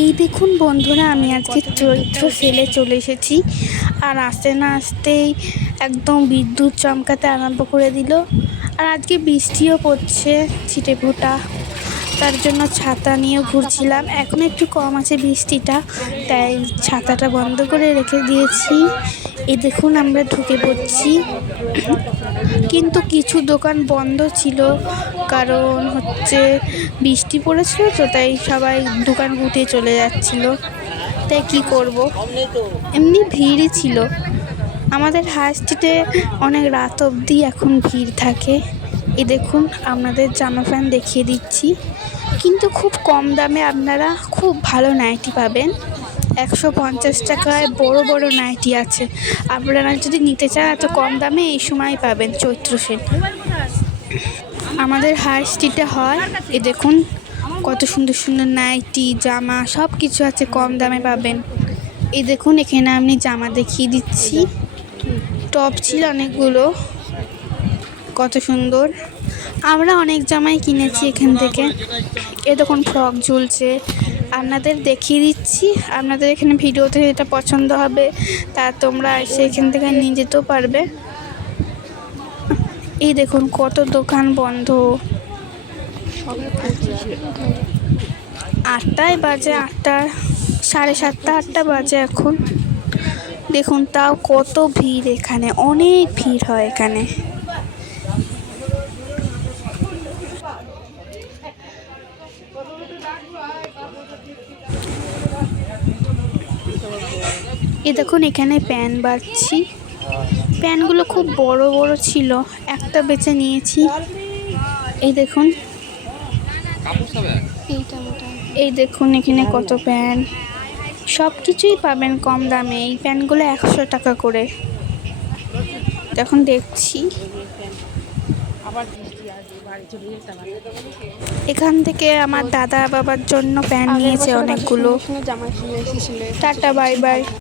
এই দেখুন বন্ধুরা, আমি আজকে চৈত্র সেলে চলে এসেছি। আর আসতে না আসতেই একদম বিদ্যুৎ চমকাতে আরম্ভ করে দিল। আর আজকে বৃষ্টিও পড়ছে ছিটেফোঁটা, তার জন্য ছাতা নিয়ে ঘুরছিলাম। এখন একটু কম আছে বৃষ্টিটা, তাই ছাতাটা বন্ধ করে রেখে দিয়েছি। এই দেখুন আমরা ঢুকে পড়ছি, কিন্তু কিছু দোকান বন্ধ ছিল, কারণ হচ্ছে বৃষ্টি পড়েছিল তো, তাই সবাই দোকান গুটিয়ে চলে যাচ্ছিল। তাই কি করব, এমনি ভিড়ই ছিল। আমাদের হাই স্ট্রিটে অনেক রাত অবধি এখন ভিড় থাকে। এই দেখুন আপনাদের জামা প্যান্ট দেখিয়ে দিচ্ছি, কিন্তু খুব কম দামে আপনারা খুব ভালো নাইটি পাবেন। 150 টাকায় বড় বড় নাইটি আছে। আপনারা যদি নিতে চান এত কম দামে এই সময় পাবেন চৈত্র সেল। আমাদের হাই স্ট্রিটে হয়। এই দেখুন কত সুন্দর সুন্দর নাইটি, জামা সব কিছু আছে, কম দামে পাবেন। এই দেখুন এখানে আমি জামা দেখিয়ে দিচ্ছি, টপ ছিল অনেকগুলো, কত সুন্দর। আমরা অনেক জামাই কিনেছি এখান থেকে। এ দেখুন ফ্রক ঝুলছে, আপনাদের দেখিয়ে দিচ্ছি। আপনাদের এখানে ভিডিওতে যেটা পছন্দ হবে তা তোমরা এসে এখান থেকে নিয়ে যেতেও পারবে। এই দেখুন কত দোকান বন্ধ। 8টায় বাজে, 8টা 7:30 8টা বাজে এখন। দেখুন তাও কত ভিড়, এখানে অনেক ভিড় হয় এখানে। এই দেখুন এখানে প্যান বাছছি, প্যানগুলো খুব বড় বড় ছিল, একটা বেছে নিয়েছি। এই দেখুন, এই দেখুন এখানে কত প্যান, সব কিছুই পাবেন কম দামে। এই প্যানগুলো 100 টাকা করে। এখন দেখছি, এখান থেকে আমার দাদা বাবার জন্য প্যান নিয়েছে অনেকগুলো। Tata, bye bye.